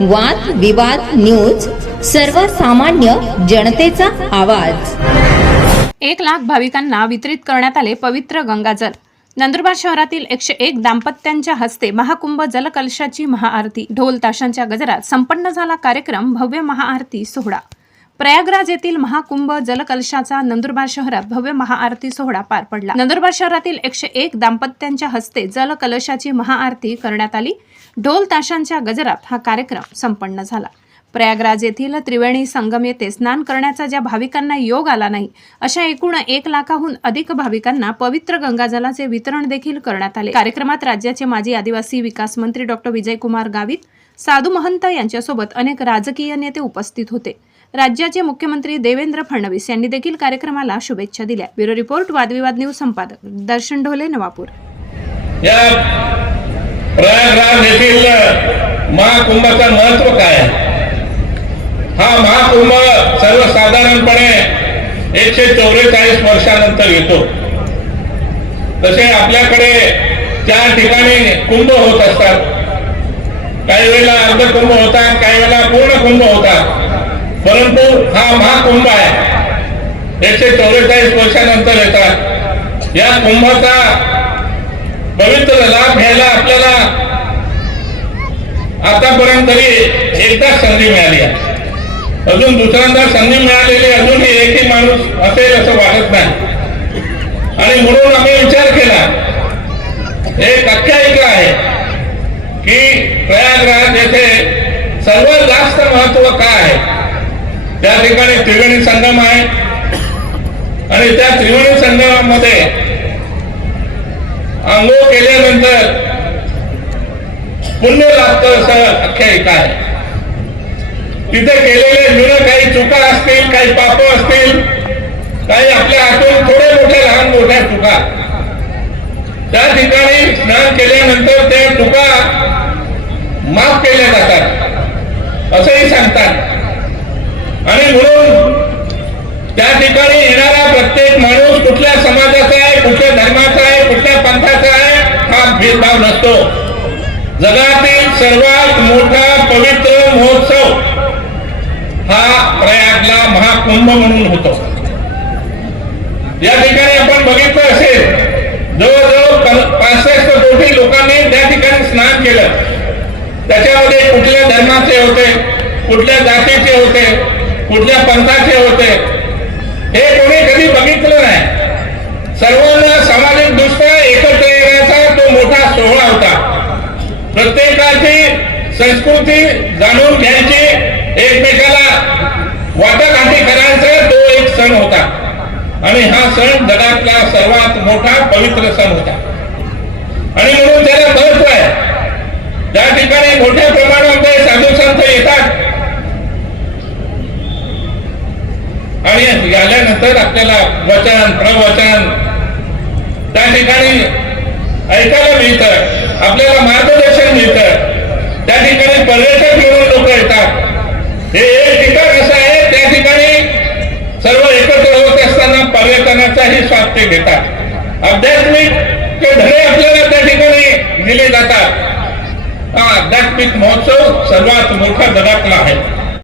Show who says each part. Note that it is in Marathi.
Speaker 1: वाद विवाद न्यूज सर्वसामान्य जनतेचा आवाज.
Speaker 2: एक लाख भाविकांना वितरित करण्यात आले पवित्र गंगाजल. नंदुरबार शहरातील एकशे एक दाम्पत्यांच्या हस्ते महाकुंभ जलकलशाची महाआरती. ढोल ताशांच्या गजरात संपन्न झाला कार्यक्रम भव्य महाआरती सोहळा. प्रयागराज येथील महाकुंभ जलकलशाचा नंदुरबार शहरात भव्य महाआरती सोहळा पार पडला. नंदुरबार शहरातील एकशे एक दाम्पत्यांच्या हस्ते जलकलशाची महाआरती करण्यात आली. ढोल ताशांच्या गजरात हा कार्यक्रम संपन्न झाला. प्रयागराज येथील त्रिवेणी संगम येथे स्नान करण्याचा ज्या भाविकांना योग आला नाही अशा एकूण एक लाखाहून अधिक भाविकांना पवित्र गंगाजलाचे वितरण देखील करण्यात आले. कार्यक्रमात राज्याचे माजी आदिवासी विकास मंत्री डॉक्टर विजयकुमार गावित साधू महंत यांच्यासोबत अनेक राजकीय नेते उपस्थित होते. राज्याचे मुख्यमंत्री देवेंद्र फडणवीस यांनी देखील कार्यक्रमाला शुभेच्छा दिल्या. ब्युरो रिपोर्ट वादविवाद न्यूज संपादक दर्शन ढोले नवापूर.
Speaker 3: या प्रयागराज येथील महाकुंभाचा महत्त्व काय? हा महाकुंभ सर्वसाधारणपणे एकशे चौवेचाळीस वर्षानंतर येतो. तसे आपल्याकडे चार ठिकाणी कुंभ होत असतात. काही वेळेला अर्ध कुंभ होता काही वेळेला पूर्ण कुंभ होतात. परंतु हा महाकुंभ आहे. एकशे चौवेचाळीस वर्षानंतर येतात. या कुंभाचा पवित्र लाभ घ्यायला आपल्याला आतापर्यंत तरी एकदाच संधी मिळाली आहे. अजून दुसऱ्यांदा संधी मिळालेली अजूनही एकही माणूस असेल असं वाटत नाही. आणि म्हणून आम्ही विचार केला एक आख्यायिका आहे की प्रयागराज येथे सर्वात जास्त महत्त्व काय आहे? त्या ठिकाणी त्रिवेणी संगम आहे. आणि त्या त्रिवेणी संगमामध्ये आंघोळ केल्यानंतर पुण्य लागतं असं आख्यायिका आहे. तिथे केलेले जुनं काही चुका असतील काही पाप असतील काही आपल्या हातून थोडे मोठे लहान मोठ्या चुका. त्या ठिकाणी स्नान केल्यानंतर त्या चुका माफ केल्या जातात. असंही सांगतात. आणि म्हणून त्या ठिकाणी येणारा प्रत्येक माणूस कुठल्या समाजाचा आहे कुठल्या धर्माचा आहे कुठल्या पंथाचा आहे हा भेदभाव नसतो. जगातील सर्वात मोठा पवित्र महोत्सव हा प्रयागला महाकुंभ म्हणून होतो. या ठिकाणी आपण बघितलं असेल जवळजवळ पासष्ट कोटी लोकांनी त्या ठिकाणी स्नान केलं. त्याच्यामध्ये कुठल्या धर्माचे होते कुठल्या जातीचे होते कुठल्या पंथाचे होते? हे कोणी कधी बघितलं नाही. सर्वांना सामाजिक दृष्ट्या एकत्र येण्याचा तो मोठा सोहळा होता. प्रत्येकाची संस्कृती जाणून घ्यायची एकमेकाला वाटाघाटी करायचा तो एक सण होता. आणि हा सण जगातला सर्वात मोठा पवित्र सण होता. आणि म्हणून त्याला महत्त्व आहे. त्या ठिकाणी मोठ्या प्रमाणामध्ये साधू संत येतात आणि आल्यानंतर आपल्याला वचन प्रवचन त्या ठिकाणी ऐकायला मिळतं. आपल्याला मार्गदर्शन मिळतं. त्या ठिकाणी पर्यटक म्हणून लोक येतात. हे एक ठिकाण असं आहे त्या ठिकाणी सर्व एकत्र होत असताना पर्यटनाचाही स्वाद ते घेतात. आध्यात्मिक धडे आपल्याला त्या ठिकाणी दिले जातात. हा आध्यात्मिक महोत्सव सर्वात मोठा जगातला आहे.